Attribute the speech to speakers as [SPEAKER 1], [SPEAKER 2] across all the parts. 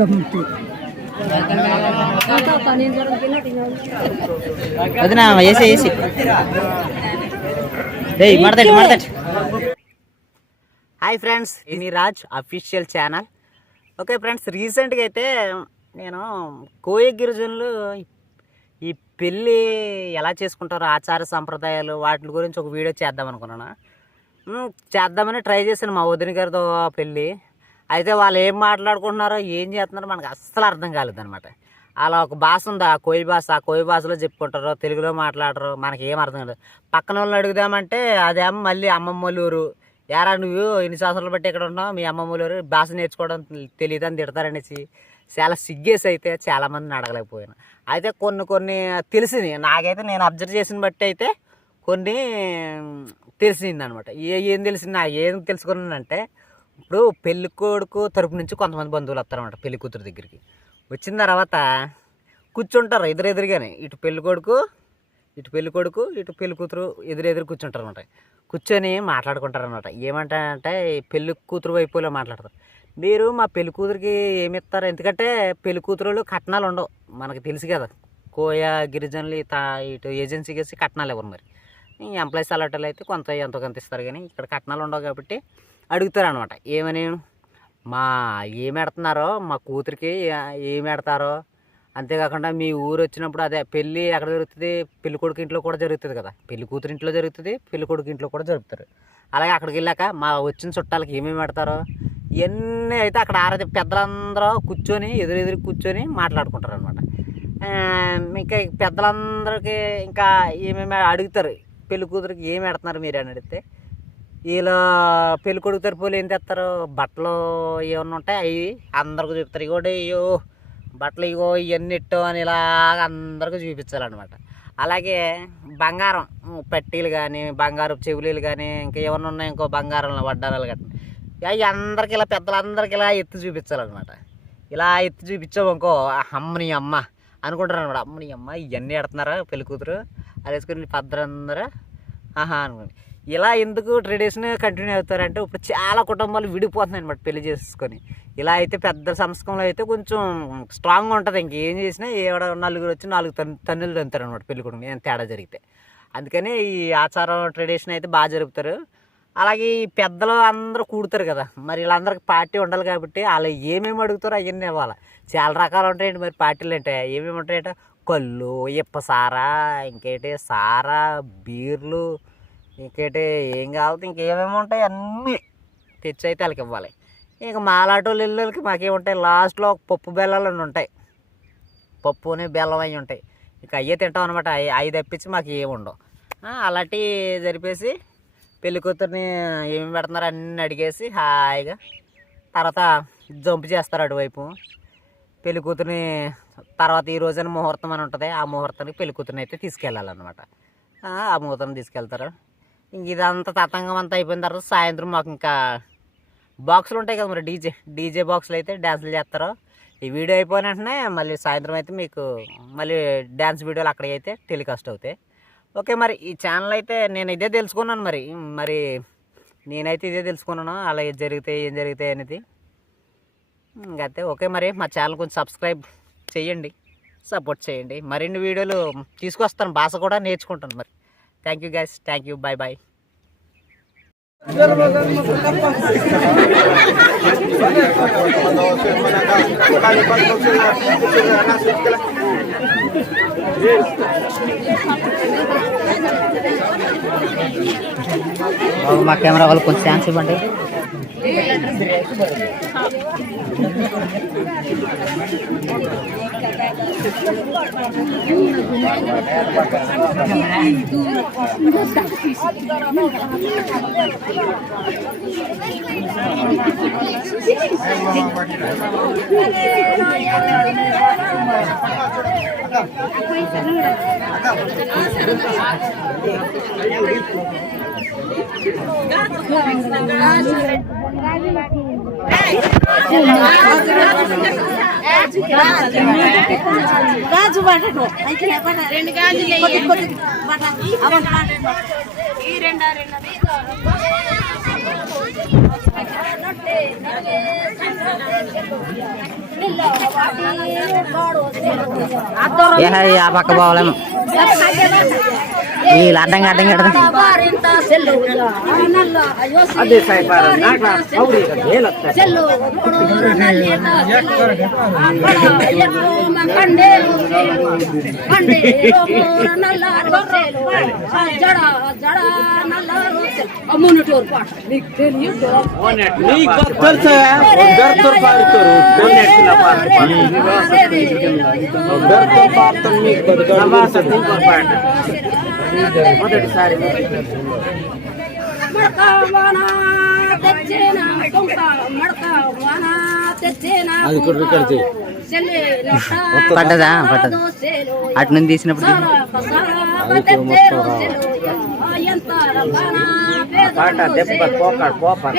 [SPEAKER 1] డబ్బు
[SPEAKER 2] వదినా వేసి వేసి హాయ్ ఫ్రెండ్స్ ఇది Raj official channel. Okay friends రీసెంట్గా అయితే నేను కోయ గిరిజనులు ఈ పెళ్ళి ఎలా చేసుకుంటారో ఆచార సంప్రదాయాలు వాటి గురించి ఒక వీడియో చేద్దాం అనుకున్నాను. చేద్దామని ట్రై చేశాను మా వదిన గారితో పెళ్ళి. అయితే వాళ్ళు ఏం మాట్లాడుకుంటున్నారో ఏం చేస్తున్నారో మనకు అస్సలు అర్థం కాలేదన్నమాట. అలా ఒక భాష ఉంది ఆ కోయి భాష ఆ కోయి భాషలో చెప్పుకుంటారు తెలుగులో మాట్లాడరు మనకి ఏం అర్థం కాదు. పక్కన వాళ్ళని అడుగుదామంటే అదేమో మళ్ళీ అమ్మమ్మలూరు ఎరా యారా నువ్వు ఎన్ని సంవత్సరాలు బట్టి ఇక్కడ ఉన్నావు మీ అమ్మమ్మలూరు ఊరు భాష నేర్చుకోవడం తెలియదు అని తిడతారనేసి. చాలా సిగ్గేసి అయితే చాలామందిని అడగలేకపోయాను. అయితే కొన్ని కొన్ని తెలిసింది నాకైతే నేను అబ్జర్వ్ చేసిన బట్టి అయితే కొన్ని తెలిసింది అనమాట ఏ ఏం తెలిసింది నా ఏం తెలుసుకున్నానంటే ఇప్పుడు పెళ్ళి కొడుకు తరపు నుంచి కొంతమంది బంధువులు వస్తారనమాట పెళ్ళి కూతురు దగ్గరికి. వచ్చిన తర్వాత కూర్చుంటారు ఎదురెదురుగానే ఇటు పెళ్ళి కొడుకు ఇటు పెళ్ళి కొడుకు ఇటు పెళ్ళి కూతురు ఎదురెదురు కూర్చుంటారు అనమాట కూర్చొని మాట్లాడుకుంటారనమాట. ఏమంటారంటే పెళ్ళి కూతురు వైపులో మాట్లాడతారు. మీరు మా పెళ్ళి కూతురికి ఏమి ఇస్తారు? ఎందుకంటే పెళ్ళి కూతురులు కట్నాలు ఉండవు. మనకు తెలుసు కదా కోయ గిరిజనులు తా ఇటు ఏజెన్సీకి వేసి కట్నాలు ఇవ్వరు మరి. ఈ ఎంప్లాయీస్ అయితే కొంత ఎంతో కొంత ఇస్తారు కానీ ఇక్కడ కట్నాలు ఉండవు కాబట్టి అడుగుతారు అనమాట ఏమని? మా ఏమి పెడుతున్నారో మా కూతురికి ఏమి పెడతారో అంతేకాకుండా మీ ఊరు వచ్చినప్పుడు అదే పెళ్ళి ఎక్కడ జరుగుతుంది? పెళ్ళి కొడుకు ఇంట్లో కూడా జరుగుతుంది కదా. పెళ్ళి కూతురు ఇంట్లో జరుగుతుంది పెళ్ళి కొడుకు ఇంట్లో కూడా జరుపుతారు. అలాగే అక్కడికి వెళ్ళాక మా వచ్చిన చుట్టాలకి ఏమేమి పెడతారో ఇవన్నీ అయితే అక్కడ ఆరది పెద్దలందరూ కూర్చొని ఎదురెదురు కూర్చొని మాట్లాడుకుంటారు అనమాట ఇంకా పెద్దలందరికీ ఇంకా ఏమేమి అడుగుతారు? పెళ్ళి కూతురికి ఏమి పెడుతున్నారు మీరు అని అడిగితే ఇలా పెళ్ళి కొడుకు తరపులు ఏం తెస్తారు? బట్టలు ఏమన్నా ఉంటాయి? అవి అందరికి చూపుతారు ఇగోటి అయ్యో బట్టలు ఇగో ఇవన్నీ ఇట్టో అని ఇలాగ అందరికీ చూపించాలన్నమాట. అలాగే బంగారం పెట్టీలు పట్టీలు కానీ బంగారం చెవులీలు కానీ ఇంకా ఏమన్నా ఉన్నాయి ఇంకో బంగారం వడ్డారాలు కానీ అవి అందరికి ఇలా పెద్దలందరికీ ఇలా ఎత్తి చూపించాలన్నమాట. ఇలా ఎత్తి చూపించావు ఇంకో అమ్మని అమ్మ అనుకుంటారు అనమాట అమ్మని అమ్మ ఇవన్నీ ఎడుతున్నారా పెళ్ళి కూతురు? అది వేసుకుని పద్దరందరా ఆహా అనుకోండి. ఇలా ఎందుకు ట్రెడిషన్ కంటిన్యూ అవుతారంటే ఇప్పుడు చాలా కుటుంబాలు విడిపోతున్నాయి అనమాట పెళ్ళి చేసుకొని. ఇలా అయితే పెద్ద సంస్కంలో అయితే కొంచెం స్ట్రాంగ్గా ఉంటుంది. ఇంకేం చేసినా ఏడ నలుగురు వచ్చి నాలుగు తన్ తన్నులు తంతారు అనమాట పెళ్ళి కొడుకు ఏం తేడా జరిగితే. అందుకని ఈ ఆచారం ట్రెడిషన్ అయితే బాగా జరుపుతారు. అలాగే ఈ పెద్దలు అందరూ కూడతారు కదా. మరి వీళ్ళందరికి పార్టీ ఉండాలి కాబట్టి వాళ్ళు ఏమేమి అడుగుతారో అవన్నీ ఇవ్వాలి. చాలా రకాలు ఉంటాయండి మరి పార్టీలు అంటే. ఏమేమి ఉంటాయంటే కళ్ళు ఇప్ప సారా ఇంకేంటి సారా బీర్లు ఇంకేంటి ఏం కావాలి ఇంకేమేమి ఉంటాయి అన్నీ తెచ్చి అయితే వాళ్ళకి ఇవ్వాలి. ఇక మాలాటోళ్ళు ఇళ్ళకి మాకేముంటాయి లాస్ట్లో ఒక పప్పు బెల్లాలు ఉంటాయి. పప్పుని బెల్లం అవి ఉంటాయి. ఇక అయ్యే తింటాం అనమాట అవి అవి తప్పించి మాకు ఏముండవు ఉండవు. అలాంటివి జరిపేసి పెళ్ళి కూతుర్ని ఏమి పెడుతున్నారు అన్నీ అడిగేసి హాయిగా తర్వాత జంపు చేస్తారు అటువైపు. పెళ్ళి కూతుర్ని తర్వాత ఈ రోజున ముహూర్తం అని ఉంటుంది ఆ ముహూర్తానికి పెళ్ళి కూతుర్ని అయితే తీసుకెళ్ళాలన్నమాట. ఆ ముహూర్తం తీసుకెళ్తారు. ఇంక ఇదంతా తతంగం అంతా అయిపోయిన తర్వాత సాయంత్రం మాకు ఇంకా బాక్సులు ఉంటాయి కదా మరి డీజే డీజే బాక్సులు అయితే డ్యాన్సులు చేస్తారు. ఈ వీడియో అయిపోయిన వెంటనే మళ్ళీ సాయంత్రం అయితే మీకు మళ్ళీ డ్యాన్స్ వీడియోలు అక్కడికి అయితే టెలికాస్ట్ అవుతాయి. ఓకే మరి ఈ ఛానల్ అయితే నేను ఇదే తెలుసుకున్నాను మరి. మరి నేనైతే ఇదే తెలుసుకున్నాను. అలా ఏది జరిగితే ఏం జరుగుతాయి అనేది. ఇంకైతే ఓకే మరి మా ఛానల్ కొంచెం సబ్స్క్రైబ్ చేయండి. సపోర్ట్ చేయండి. మరిన్ని వీడియోలు తీసుకొస్తాను. భాష కూడా నేర్చుకుంటాను మరి. Thank you guys thank you bye bye మా కెమెరా వాళ్ళు కొంచెం ఛాన్స్ ఇవ్వండి. Hey!
[SPEAKER 1] గాజు పడటం
[SPEAKER 3] రెండు గాజులు ఈ రెండు రెండు.
[SPEAKER 2] ఆ పక్క పోవాలేమో. వీళ్ళు అడ్డంగా అడ్డంగా అడ్డంగా
[SPEAKER 1] అదే అమ్మునటోరు పాట. నీకు తెలియదు.
[SPEAKER 2] మొదటిసారి
[SPEAKER 1] మడక వాన తెచ్చిన కొంక మడక వాన తెచ్చిన అది చెల్లి
[SPEAKER 2] పడ్డదా? పడ్డది. అటు నుంచి తీసినప్పుడు
[SPEAKER 1] పాట దెబ్బ పోకడు పోపడు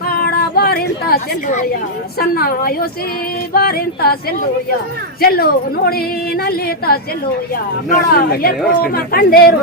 [SPEAKER 1] కాడ బారింత చెల్లుయ సన్నాయోసి బారింత చెల్లుయ చెల్లు నోడి నల్లిత
[SPEAKER 2] చెల్లుయ కండేరు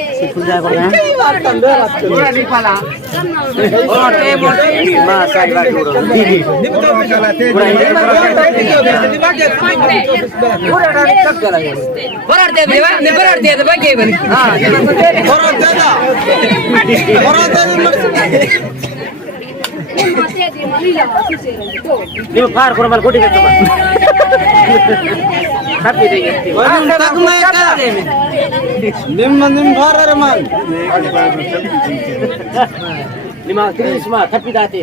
[SPEAKER 2] পূজা করবেন ಹೋರಾಡ್ತೇವೆ
[SPEAKER 1] ನೀವು ಪಾರ್ ಕೊಡ ಮೇಲೆ ಕೊಟ್ಟಿಗೆ ತಪ್ಪಿದೆ
[SPEAKER 4] ನಿಮ್ಮ ನಿಮ್ಮ ಭಾರ ಮಾಲ್
[SPEAKER 1] ನಿಮ್ಮ ತಿರುಗಿಸುವ ತಪ್ಪಿದಾತಿ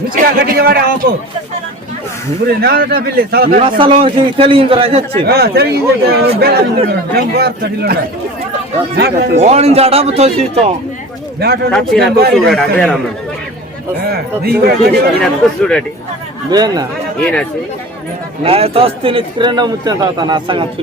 [SPEAKER 4] ముచ్చిగా గట్టిగా వాడే ఆకు ఇప్పుడు నాదట పిల్లి
[SPEAKER 5] అసలు తెలియదు రాజొచ్చి
[SPEAKER 4] తెలియదు
[SPEAKER 5] ఓడించి అడప తోసిస్తాం
[SPEAKER 1] చూడండి
[SPEAKER 5] ఈయన
[SPEAKER 1] ఈయనసి
[SPEAKER 5] నా తోస్తే నిత్తిరండ ముత్యం తాత నా సంగతి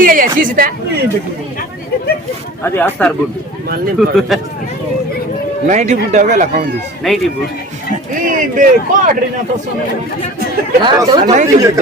[SPEAKER 1] అది వేస్తారు గుడ్
[SPEAKER 5] నైటీ బుడ్ అవే అకౌంట్ తీసి
[SPEAKER 1] నైటీ
[SPEAKER 6] బుడ్
[SPEAKER 4] నైటీ బుడ్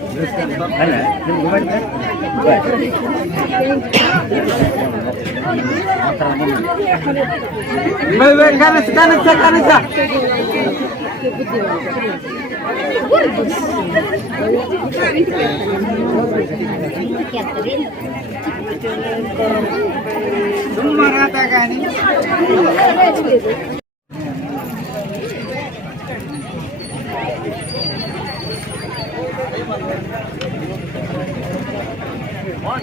[SPEAKER 2] ಅಲ್ಲ ನಿಮ್ಗೆ ಮಾಡಿದ್ರೆ ಕಾಣಿಸ
[SPEAKER 4] ಕಾಣಿಸ ಕಾಣಿಸ ಸುಮ್ಮ
[SPEAKER 1] ರಾತಾ ಕಾಣಿ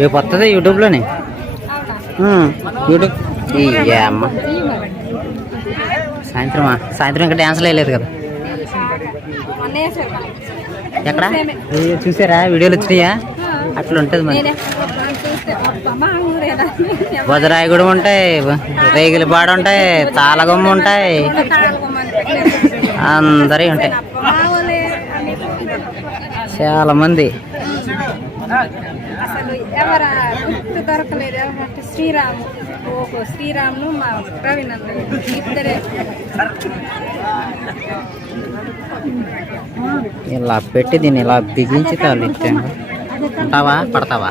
[SPEAKER 2] రేపు వస్తుంది యూట్యూబ్లోనే? యూట్యూబ్. ఈ అమ్మ. సాయంత్రమా? సాయంత్రం ఇంకా డ్యాన్స్లు వేయలేదు కదా? ఎక్కడ? చూసారా? వీడియోలు వచ్చినాయా? అట్లా ఉంటుంది మరి వజరాయి కూడా ఉంటాయి రేగిలి పాడు ఉంటాయి తాళగొమ్మ ఉంటాయి. అందరి ఉంటాయి. చాలా మంది.
[SPEAKER 7] అసలు ఎవరా గుర్తు దొరకలేదు. ఎవరంటే శ్రీరాము. ఓహో శ్రీరామును మా అన్నయ్య ఇద్దరే.
[SPEAKER 2] ఇలా పెట్టి దీన్ని ఇలా బిగించి ఇచ్చాను ఉంటావా? పడతావా?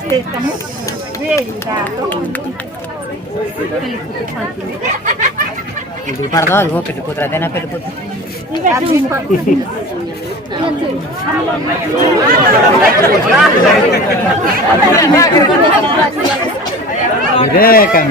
[SPEAKER 2] aspettano vieni dato il dupar dolgo
[SPEAKER 4] che tu potrai tenere per
[SPEAKER 2] tutti Ide kan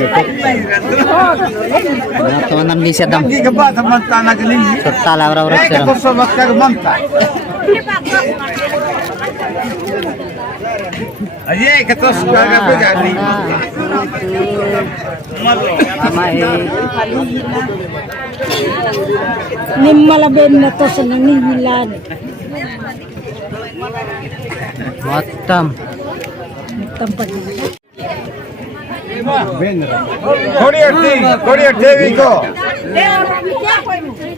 [SPEAKER 4] కొత్త బక్కగా మంత అయ్యే ఇక తోసుకాగా బిగాని
[SPEAKER 2] అమ్మాయి
[SPEAKER 7] నిమ్మల బెన్న తోసన నిమ్మిలాని
[SPEAKER 2] మొత్తం
[SPEAKER 7] మొత్తం పట్టింది
[SPEAKER 4] కోడి అట్టి కోడి అట్టేవికో కోడి అట్టేవి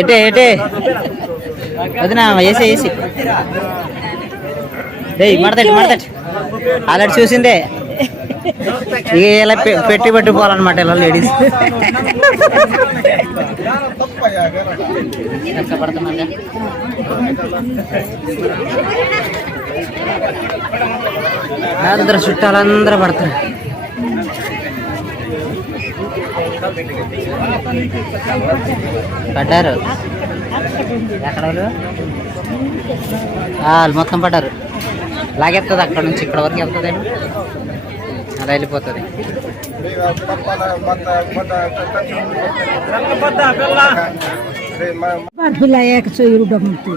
[SPEAKER 2] ఎటే ఎటే వదినా వేసే వేసి ఏయ్ మడతట్టి మడతట్టి. ఆల్రెడీ చూసిందే. ఇక ఇలా పెట్టి పెట్టి పోవాలన్నమాట ఇలా లేడీస్. కష్టపడుతున్నా అందరు చుట్టాలందరూ పడతారు. పడ్డారు ఎక్కడ వాళ్ళు మొత్తం పడ్డారు లాగెత్తది అక్కడ నుంచి ఇక్కడ వరకు వెళ్తుంది అది వెళ్ళిపోతుంది
[SPEAKER 3] పిల్ల ఏక చెయ్యరు డబ్బు కొడుకో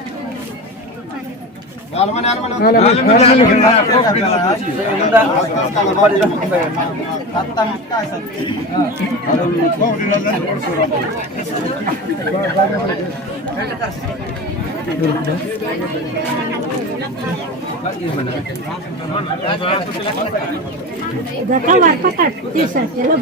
[SPEAKER 3] गता वाटपात देशाचे लोक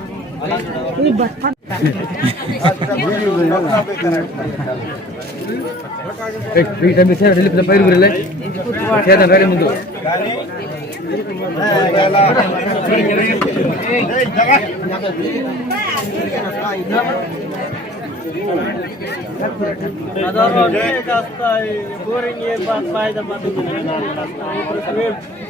[SPEAKER 3] ಸ್ವಲ್ಪ ಬೆಳೆಸ್ತಾರೆ ಬಂದವರು ಇನ್ನು
[SPEAKER 4] ಲೇಸಿ ಇದು ಮಾಡಿ ಬೇತಿ ನೋಡೋಕ್ಕಿಂತ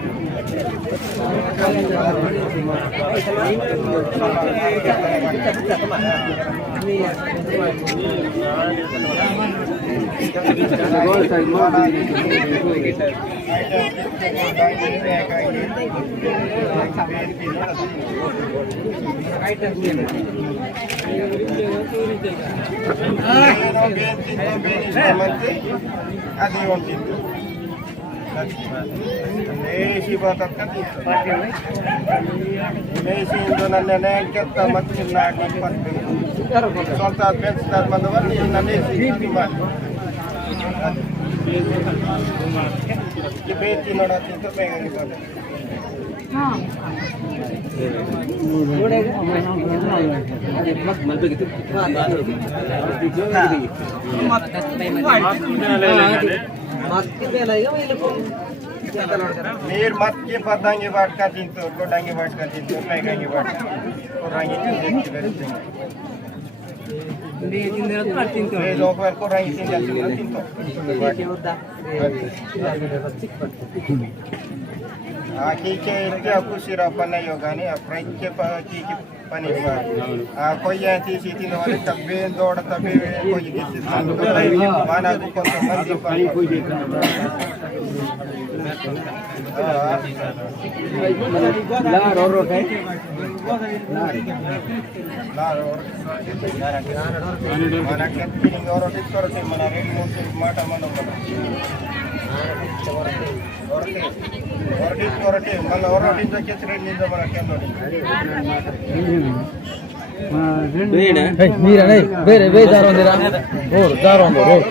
[SPEAKER 6] అది ఉంటుంది ಮೇಷಿ ಬತಕ್ಕ ಮೇಷಿ ಇಂದು ನನ್ನ ನೆನೆಯಂಕೆತ್ತ ಮತ್ತೆ ನಾಲ್ಕು ಇಪ್ಪತ್ತು ಸ್ವಲ್ಪ ಬೆಳೆಸ್ತಾರೆ ಬಂದವರು ನೀವು ನನೇಸಿ ಮಾಡಿ ಬೇತಿ ನೋಡೋದಿಂತ ಬೇಗ ಇರ್ಬೋದು ಮಲ್ಬೇಕಿತ್ತು అయ్యో కానీ ఆ ఫ్రైకే కీకి పని ఆ కొయ్య తీసి తిన వాళ్ళు తబ్బే దోడ తబ్బే కొయ్యి తీసి మనకు ಕೊಯ್ಯ ತೀಸಿ ತಿನ್ನುವಲ್ಲಿ ಕಬ್ಬಿ ದೋಡ ತಬ್ಬಿ ಕೊಯ್ಯಿ ಗಿಸಿ ಮಾನ ಕೊಂದು ಮಂದಿ ಲಾರ್ ಅವ್ರ మన కంపెనీ గౌరవ తీసుకొని
[SPEAKER 4] మన రేట్ మూడు మాట మనం ಬೇರೆ ಬೇರೆ ದಾರ ಒಂದಿರ
[SPEAKER 6] ರೋಡ್ ದಾರ ಒಂದು road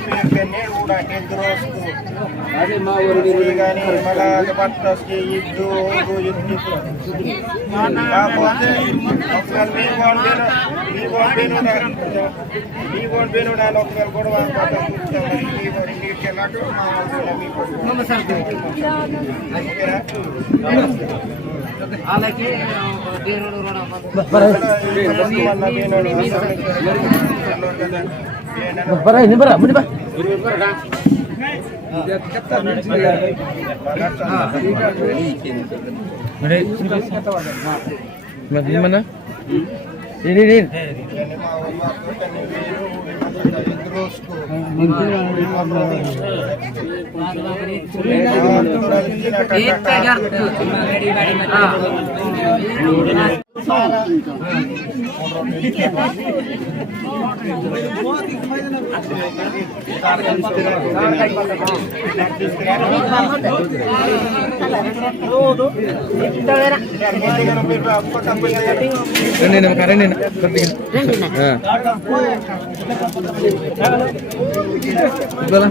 [SPEAKER 6] కానీ మళ్ళా పట్టొచ్చి ఇద్దు ఊరు ఇద్దు కాకపోతే ఒకవేళ మీ బాగుంటేను మీ బాగుంటేను మీ బాగుంటేను నేను ఒకవేళ గొడవ తీసుకెళ్ళట్టు
[SPEAKER 4] Mana? Ini ini. Ini Sudahlah.